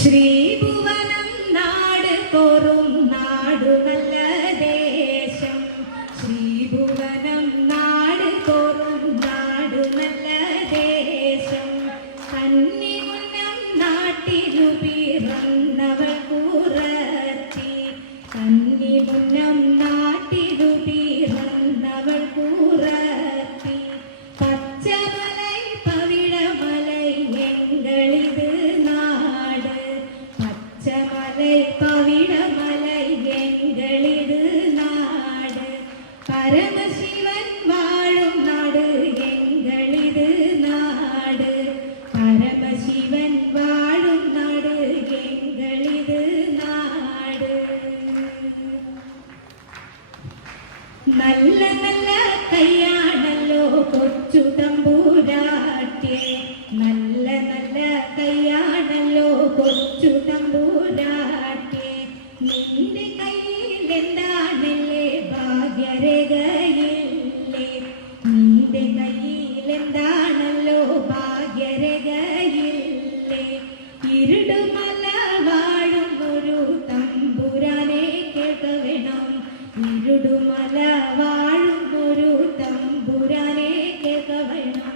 ശ്രീഭുവനം നാട് തോറും നാടു നല്ല ദേശം. ശ്രീഭുവനം നാട് തോറും നാടു നല്ല ദേശം. കന്നിമുന്നം നാട്ടിലു പിറന്നവൾ കുറത്തി. കന്നിമുന്നം നാട്ടിലു പിറന്നവൾ കുറത്തി. പച്ചമലൈ പവിഴമലൈ എങ്കളിത് നാട്. പച്ചമലൈ പവിഴമലൈ എങ്കളിത് നാട്. പരമശിവൻ വാഴും നാട് എങ്കളിത് നാട്. പരമശിവൻ വാഴും നാട് എങ്കളിത് നാട്. നല്ല നല്ല കയ്യാണല്ലോ കൊച്ചു തമ്പൂരാട്ടി. നല്ല നല്ല കയ്യാണല്ലോ കൊച്ചു തമ്പൂരാട്ടി. നിന്റെ കയ്യിൽ എന്താണല്ലേ ഭാഗ്യരേഖയില്ലേ. നിന്റെ കയ്യിൽ എന്താണല്ലോ ഭാഗ്യരേഖയില്ലേ. ഇരുടുമല വാഴും ഒരു തമ്പുരാനെ കേൾക്കവേണം. ഇരുടുമല വാഴും ഒരു തമ്പുരാനെ കേൾക്കവേണം.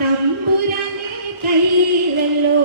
തമ്പുരാനെ കയ്യിലല്ലോ